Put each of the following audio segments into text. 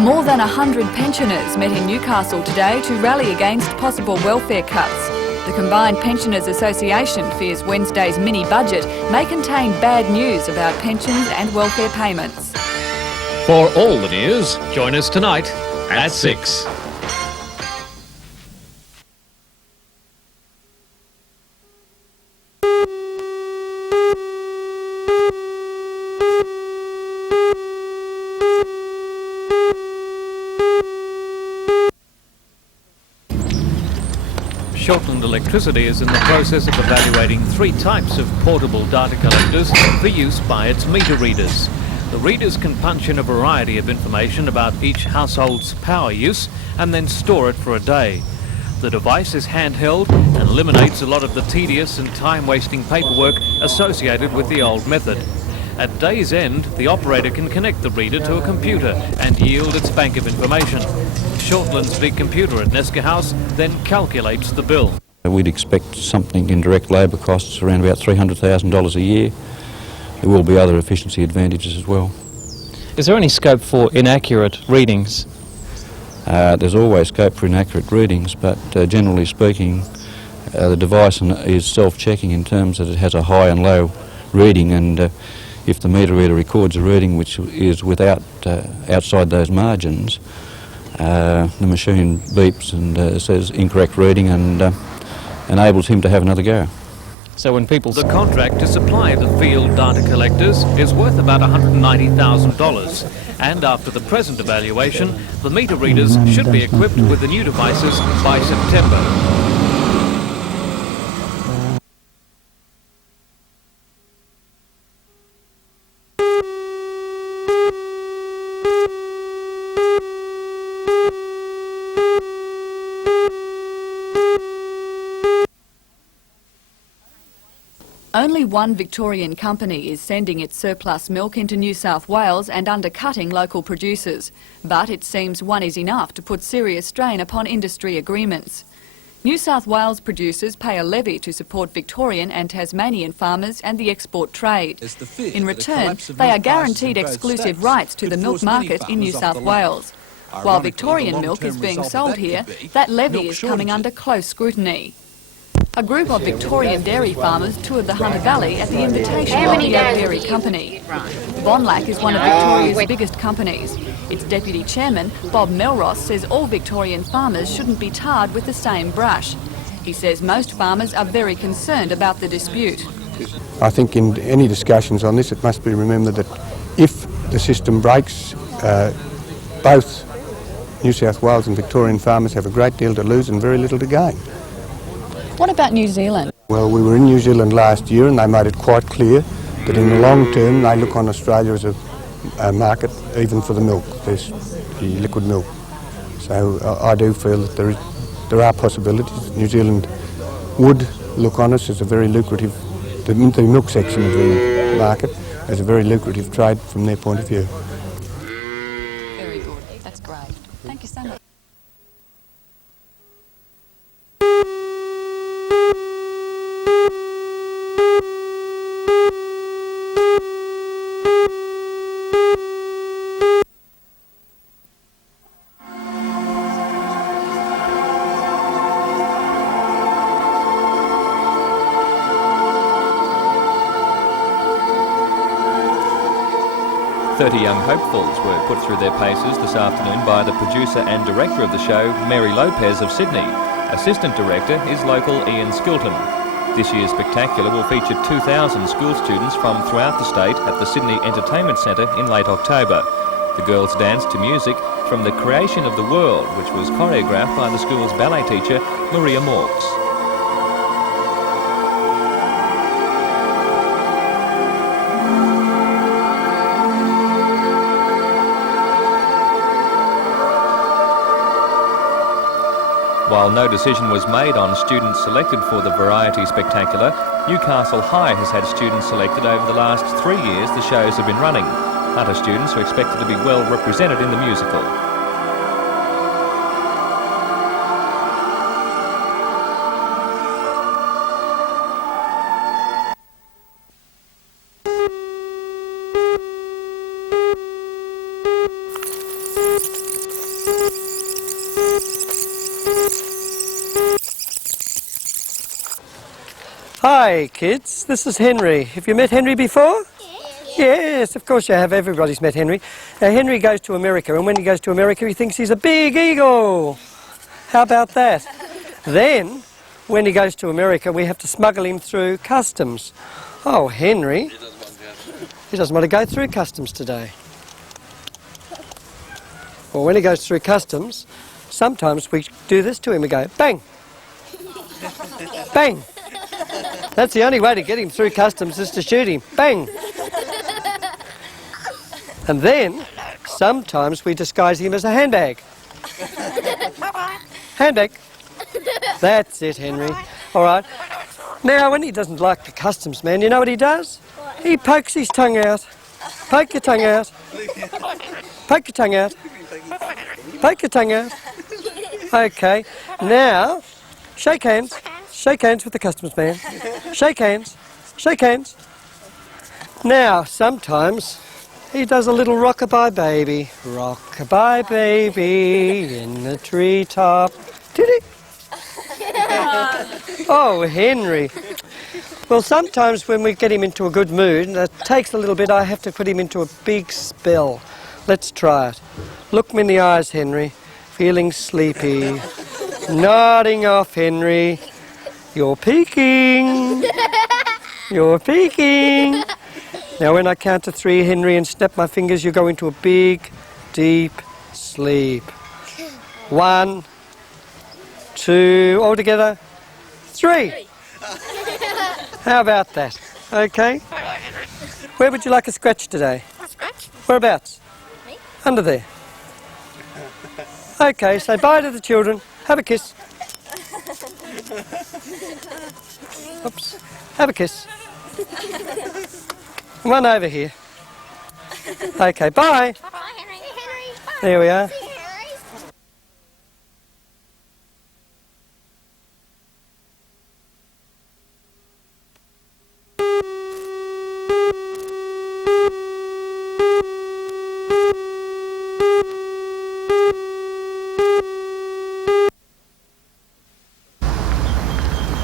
More than 100 pensioners met in Newcastle today to rally against possible welfare cuts. The Combined Pensioners Association fears Wednesday's mini-budget may contain bad news about pensions and welfare payments. For all the news, join us tonight at 6. Shortland Electricity is in the process of evaluating 3 types of portable data collectors for use by its meter readers. The readers can punch in a variety of information about each household's power use and then store it for a day. The device is handheld and eliminates a lot of the tedious and time-wasting paperwork associated with the old method. At day's end, the operator can connect the reader to a computer and yield its bank of information. Shortland's big computer at Neska House then calculates the bill. We'd expect something in direct labour costs around about $300,000 a year. There will be other efficiency advantages as well. Is there any scope for inaccurate readings? There's always scope for inaccurate readings, but generally speaking, the device is self-checking in terms that it has a high and low reading, and if the meter reader records a reading which is without outside those margins, the machine beeps and says incorrect reading and enables him to have another go. So when people... The contract to supply the field data collectors is worth about $190,000, and after the present evaluation, the meter readers should be equipped with the new devices by September. Only one Victorian company is sending its surplus milk into New South Wales and undercutting local producers, but it seems one is enough to put serious strain upon industry agreements. New South Wales producers pay a levy to support Victorian and Tasmanian farmers and the export trade. In return, they are guaranteed exclusive rights to the milk market in New South Wales. While Victorian milk is being sold here, that levy is coming under close scrutiny. A group of Victorian dairy farmers toured the Hunter Valley at the invitation of the Dairy Company. Bonlac is one of Victoria's biggest companies. Its deputy chairman, Bob Melross, says all Victorian farmers shouldn't be tarred with the same brush. He says most farmers are very concerned about the dispute. I think in any discussions on this, it must be remembered that if the system breaks, both New South Wales and Victorian farmers have a great deal to lose and very little to gain. What about New Zealand? Well, we were in New Zealand last year and they made it quite clear that in the long term they look on Australia as a market even for the milk, the liquid milk. So I do feel that there are possibilities. New Zealand would look on us as a very lucrative, the milk section of the market, as a very lucrative trade from their point of view. Very good, that's great. Thank you so much. Young hopefuls were put through their paces this afternoon by the producer and director of the show, Mary Lopez of Sydney. Assistant director is local Ian Skilton. This year's spectacular will feature 2,000 school students from throughout the state at the Sydney Entertainment Centre in late October. The girls dance to music from The Creation of the World, which was choreographed by the school's ballet teacher, Maria Morks. While no decision was made on students selected for the Variety Spectacular, Newcastle High has had students selected over the last 3 years the shows have been running. Hunter students are expected to be well represented in the musical. Hi kids, this is Henry. Have you met Henry before? Yes, of course you have. Everybody's met Henry. Now Henry goes to America, and when he goes to America he thinks he's a big eagle. How about that? Then, when he goes to America we have to smuggle him through customs. Oh, Henry, he doesn't want to go through customs today. Well, when he goes through customs, sometimes we do this to him. We go, bang, bang. That's the only way to get him through customs, is to shoot him. Bang! And then, sometimes we disguise him as a handbag. Handbag. That's it, Henry. All right. Now, when he doesn't like the customs man, you know what he does? He pokes his tongue out. Poke your tongue out. Poke your tongue out. Poke your tongue out. Okay. Now, shake hands. Shake hands with the customs man. Shake hands. Shake hands. Now, sometimes he does a little rockabye baby. Rockabye baby in the treetop. Did he? Oh, Henry. Well, sometimes when we get him into a good mood, and it takes a little bit, I have to put him into a big spell. Let's try it. Look me in the eyes, Henry. Feeling sleepy. Nodding off, Henry. You're peeking. You're peeking. Now when I count to 3, Henry, and snap my fingers, you go into a big, deep sleep. 1, 2, all together. 3. How about that? Okay. Where would you like a scratch today? A scratch? Whereabouts? Me? Under there. Okay, say bye to the children. Have a kiss. Oops. Have a kiss. One over here. Okay, bye. Bye, Henry. Henry. Bye. There we are. See you, Henry.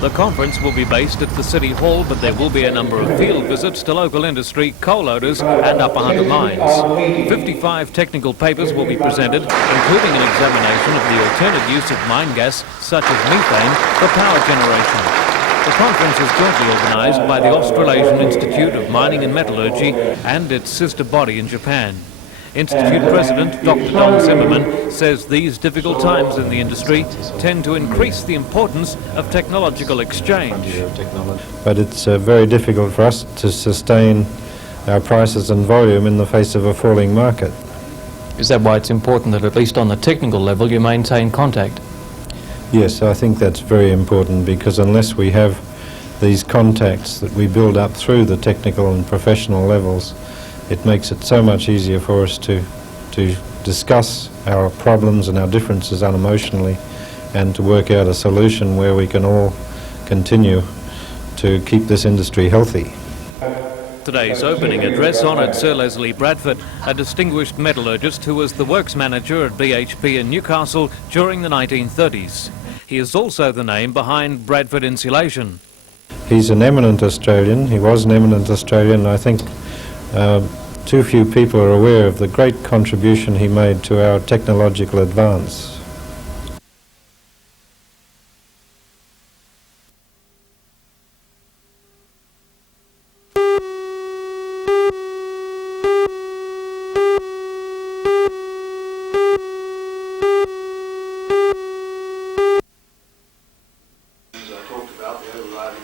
The conference will be based at the City Hall, but there will be a number of field visits to local industry, coal loaders and Upper Hunter mines. 55 technical papers will be presented, including an examination of the alternate use of mine gas, such as methane, for power generation. The conference is jointly organised by the Australasian Institute of Mining and Metallurgy and its sister body in Japan. Institute President Dr. Don Zimmerman says these difficult times in the industry tend to increase the importance of technological exchange. But it's very difficult for us to sustain our prices and volume in the face of a falling market. Is that why it's important that at least on the technical level you maintain contact? Yes, I think that's very important, because unless we have these contacts that we build up through the technical and professional levels, it makes it so much easier for us to discuss our problems and our differences unemotionally, and to work out a solution where we can all continue to keep this industry healthy. Today's opening address honoured Sir Leslie Bradford, a distinguished metallurgist who was the works manager at BHP in Newcastle during the 1930s. He is also the name behind Bradford Insulation. He's an eminent Australian. He was an eminent Australian. I think too few people are aware of the great contribution he made to our technological advance.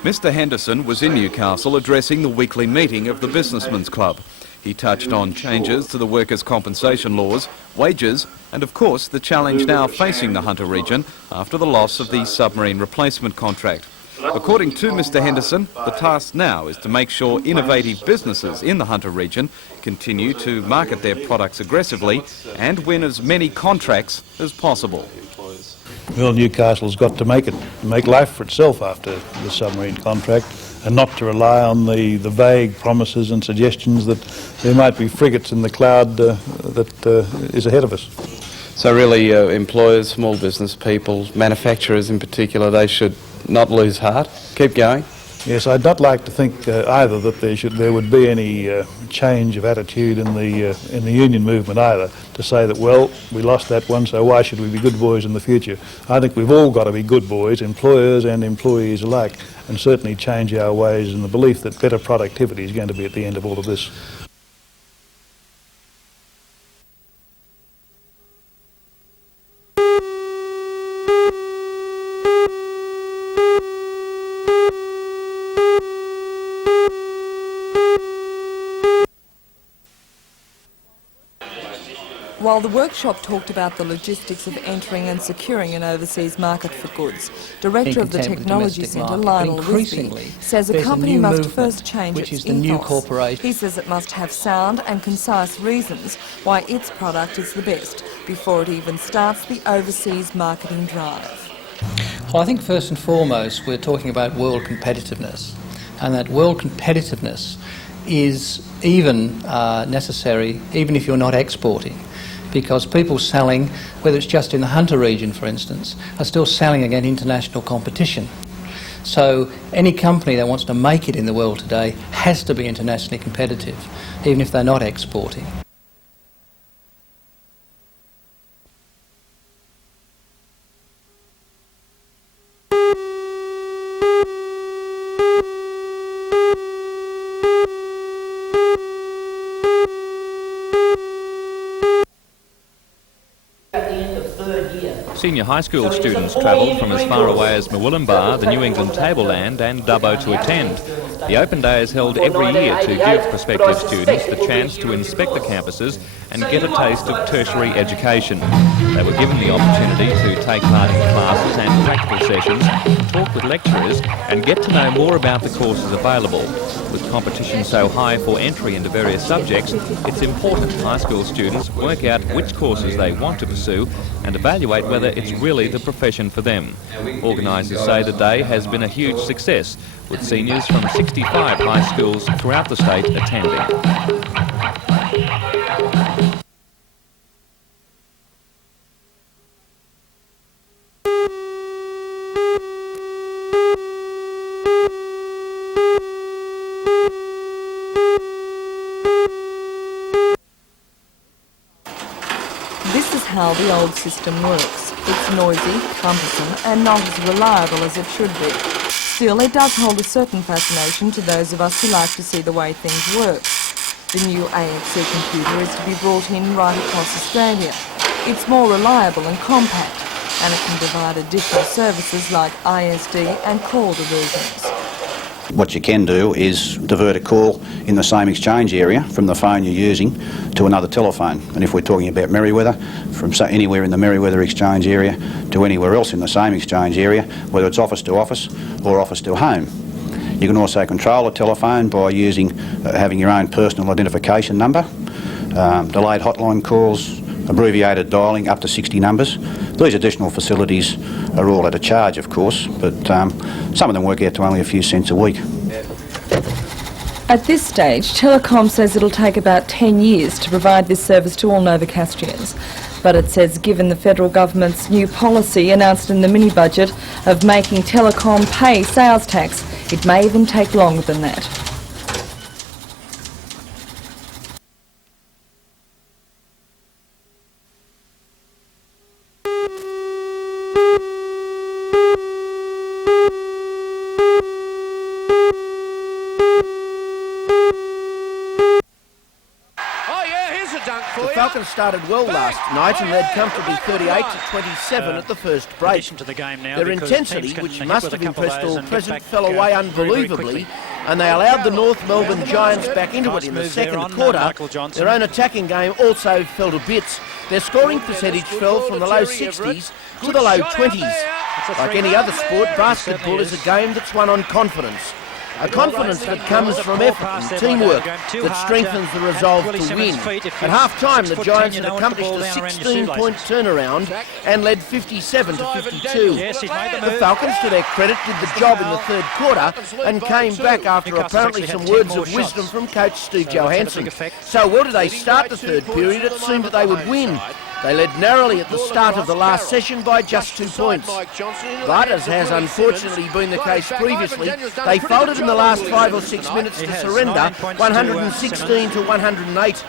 Mr Henderson was in Newcastle addressing the weekly meeting of the Businessmen's Club. He touched on changes to the workers' compensation laws, wages, and of course the challenge now facing the Hunter region after the loss of the submarine replacement contract. According to Mr Henderson, the task now is to make sure innovative businesses in the Hunter region continue to market their products aggressively and win as many contracts as possible. Well, Newcastle's got to make life for itself after the submarine contract, and not to rely on the vague promises and suggestions that there might be frigates in the cloud that is ahead of us. So really employers, small business people, manufacturers in particular, they should not lose heart, keep going? Yes, I'd not like to think either that there would be any change of attitude in the union movement either, to say that, well, we lost that one, so why should we be good boys in the future? I think we've all got to be good boys, employers and employees alike, and certainly change our ways in the belief that better productivity is going to be at the end of all of this. While the workshop talked about the logistics of entering and securing an overseas market for goods, Director of the Technology Centre, Lionel Wisby, says a company must first change its ethos. He says it must have sound and concise reasons why its product is the best before it even starts the overseas marketing drive. Well, I think first and foremost we're talking about world competitiveness, and that world competitiveness is even necessary even if you're not exporting, because people selling, whether it's just in the hunter region for instance, are still selling against international competition. So any company that wants to make it in the world today has to be internationally competitive, even if they're not exporting. Senior high school students travelled from as far away as Murwillumbah, the New England Tableland and Dubbo to attend. The Open Day is held every year to give prospective students the chance to inspect the campuses and get a taste of tertiary education. They were given the opportunity to take part in classes and practical sessions, talk with lecturers and get to know more about the courses available. With competition so high for entry into various subjects, it's important high school students work out which courses they want to pursue and evaluate whether it's really the profession for them. Organisers say the day has been a huge success, with seniors from 65 high schools throughout the state attending. This is how the old system works. It's noisy, cumbersome and not as reliable as it should be. Still, it does hold a certain fascination to those of us who like to see the way things work. The new AFC computer is to be brought in right across Australia. It's more reliable and compact, and it can provide additional services like ISD and call diversions. What you can do is divert a call in the same exchange area from the phone you're using to another telephone. And if we're talking about Merriweather, from anywhere in the Merriweather exchange area to anywhere else in the same exchange area, whether it's office to office or office to home. You can also control a telephone by using having your own personal identification number, delayed hotline calls, abbreviated dialing up to 60 numbers. These additional facilities are all at a charge, of course, but some of them work out to only a few cents a week. At this stage, Telecom says it'll take about 10 years to provide this service to all Novocastrians. But it says given the federal government's new policy announced in the mini-budget of making Telecom pay sales tax, it may even take longer than that. The Falcons started well last night and led comfortably 38-27 at the first break. Their intensity, which must have impressed all present, fell away unbelievably, and they allowed the North Melbourne Giants back into it in the second quarter. Their own attacking game also fell to bits. Their scoring percentage fell from the low 60s to the low 20s. Like any other sport, basketball is a game that's won on confidence. A confidence that comes from effort and teamwork that strengthens the resolve to win. At half-time, the Giants had accomplished a 16-point turnaround and led 57 to 52. The Falcons, to their credit, did the job in the third quarter and came back after apparently some words of wisdom from coach Steve Johansson. So well did they start the third period, it seemed that they would win. They led narrowly at the start of the last session by just 2 points. But, as has unfortunately been the case previously, they folded in the last 5 or 6 minutes to surrender 116 to 108.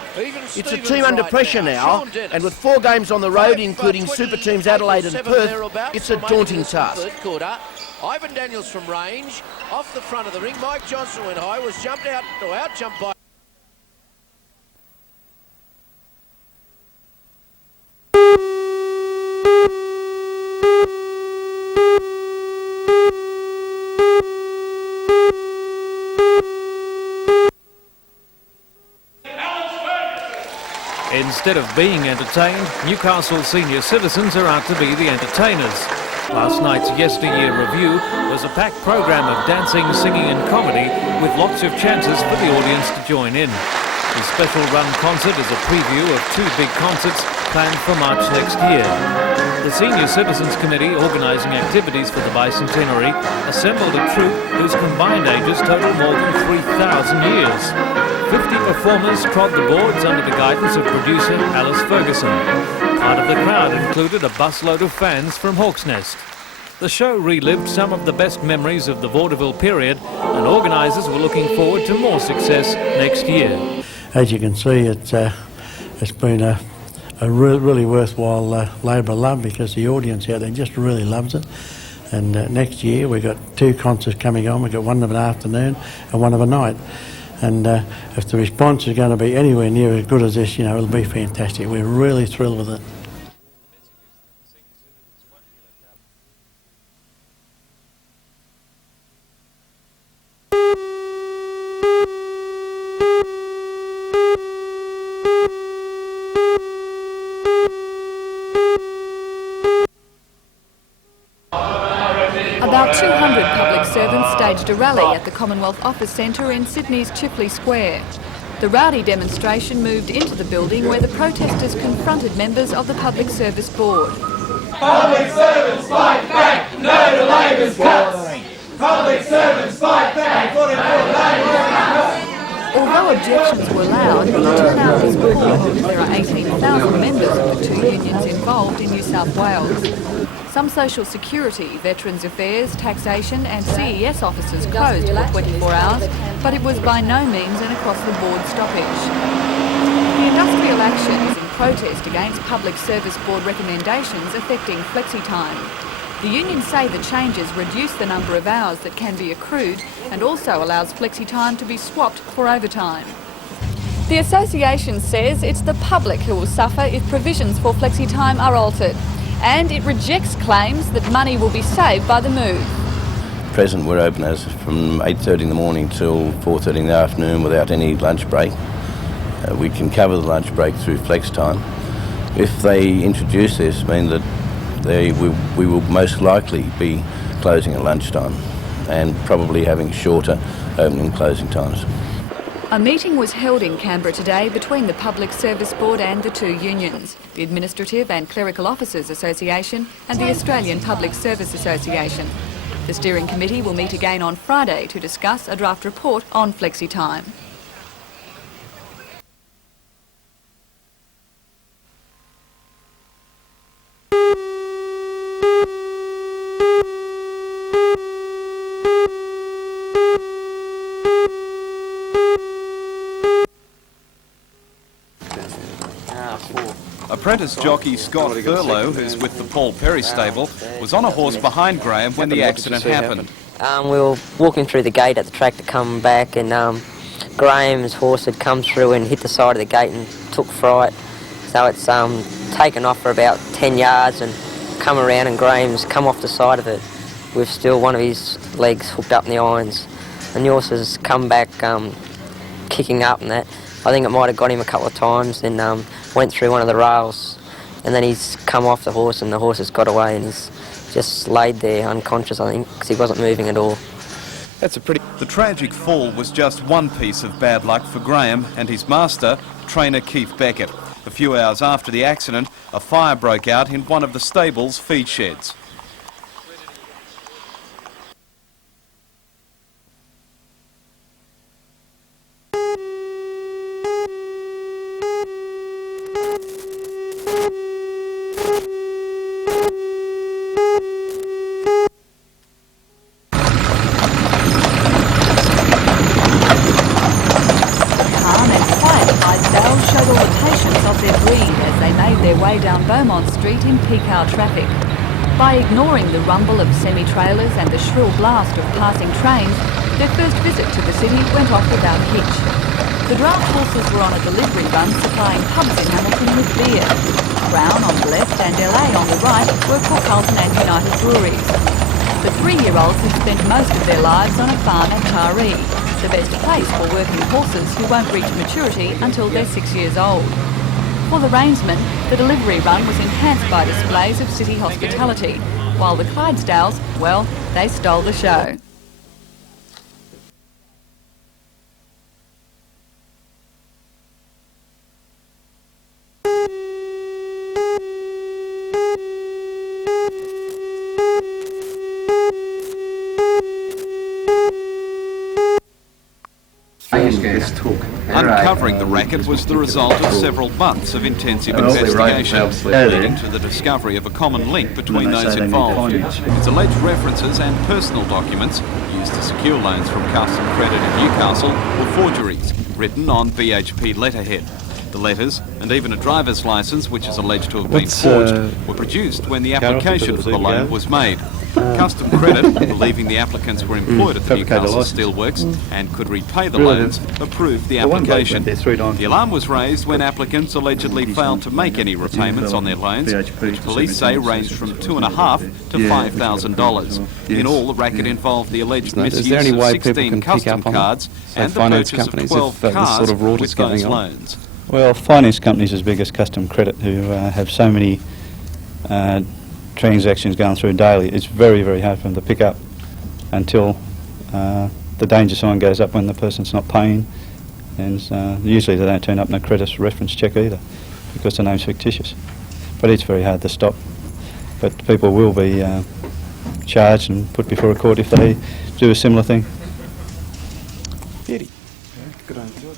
It's a team under pressure now, and with 4 games on the road, including super teams Adelaide and Perth, it's a daunting task. Ivan Daniels from range, off the front of the ring. Mike Johnson went high, was jumped out, or out-jumped by... Instead of being entertained, Newcastle senior citizens are out to be the entertainers. Last night's Yesteryear Review was a packed programme of dancing, singing and comedy with lots of chances for the audience to join in. The special run concert is a preview of 2 big concerts planned for March next year. The Senior Citizens Committee, organising activities for the bicentenary, assembled a troupe whose combined ages total more than 3,000 years. 50 performers trod the boards under the guidance of producer Alice Ferguson. Part of the crowd included a busload of fans from Hawk's Nest. The show relived some of the best memories of the vaudeville period, and organisers were looking forward to more success next year. As you can see, it's been a really worthwhile labour of love, because the audience out there just really loves it. And next year we've got 2 concerts coming on. We've got one of an afternoon and one of a night. And if the response is going to be anywhere near as good as this, it'll be fantastic. We're really thrilled with it. About 200 public servants staged a rally at the Commonwealth Office Centre in Sydney's Chifley Square. The rowdy demonstration moved into the building where the protesters confronted members of the Public Service Board. Public servants fight back, no to Labor's cuts! Public servants fight back, for Labor's cuts! Although objections were loud, the turnout was poor. There are 18,000 members of the 2 unions involved in New South Wales. Some social security, veterans affairs, taxation and CES offices closed for 24 hours, but it was by no means an across-the-board stoppage. The industrial action is in protest against Public Service Board recommendations affecting flexi-time. The unions say the changes reduce the number of hours that can be accrued and also allows flexi-time to be swapped for overtime. The association says it's the public who will suffer if provisions for flexi-time are altered, and it rejects claims that money will be saved by the move. At present we're open as from 8:30 in the morning till 4:30 in the afternoon without any lunch break. We can cover the lunch break through flex time. If they introduce this, mean that we will most likely be closing at lunchtime and probably having shorter opening and closing times. A meeting was held in Canberra today between the Public Service Board and the 2 unions, the Administrative and Clerical Officers Association and the Australian Public Service Association. The steering committee will meet again on Friday to discuss a draft report on flexi-time. Apprentice jockey Scott Thurlow, who's with the Paul Perry stable, was on a horse behind Graham when the accident happened. We were walking through the gate at the track to come back, and Graham's horse had come through and hit the side of the gate and took fright. So it's taken off for about 10 yards and come around, and Graham's come off the side of it with still one of his legs hooked up in the irons. And the horse has come back kicking up and that. I think it might have got him a couple of times, then went through one of the rails, and then he's come off the horse and the horse has got away and he's just laid there unconscious, I think, because he wasn't moving at all. The tragic fall was just one piece of bad luck for Graham and his master, trainer Keith Beckett. A few hours after the accident, a fire broke out in one of the stable's feed sheds. Street in peak hour traffic. By ignoring the rumble of semi-trailers and the shrill blast of passing trains, their first visit to the city went off without a hitch. The Drought horses were on a delivery run supplying pubs in Hamilton with beer. Crown on the left and LA on the right were for Carlton and United breweries. The 3-year-olds have spent most of their lives on a farm at Taree, the best place for working horses who won't reach maturity until they're 6 years old. For the reinsmen, the delivery run was enhanced by displays of city hospitality, while the Clydesdales, well, they stole the show. Uncovering the racket was the result of several months of intensive investigation, leading to the discovery of a common link between those involved. Its alleged references and personal documents used to secure loans from Custom Credit in Newcastle were forgeries, written on BHP letterhead. The letters, and even a driver's licence, which is alleged to have been forged, were produced when the application for the loan was made. Custom Credit, believing the applicants were employed at the Newcastle Steelworks and could repay the loans, approved the application. The alarm was raised when applicants allegedly failed to make any repayments on their loans, which police say ranged from $2,500 to $5,000. In all, the racket involved the alleged misuse of 16 custom cards and the purchase of 12 cars with those loans. Well, finance companies as big as Custom Credit, who have so many transactions going through daily, it's very, very hard for them to pick up until the danger sign goes up when the person's not paying, and usually they don't turn up no credit reference check either because the name's fictitious. But it's very hard to stop. But people will be charged and put before a court if they do a similar thing. Beauty. Good on you.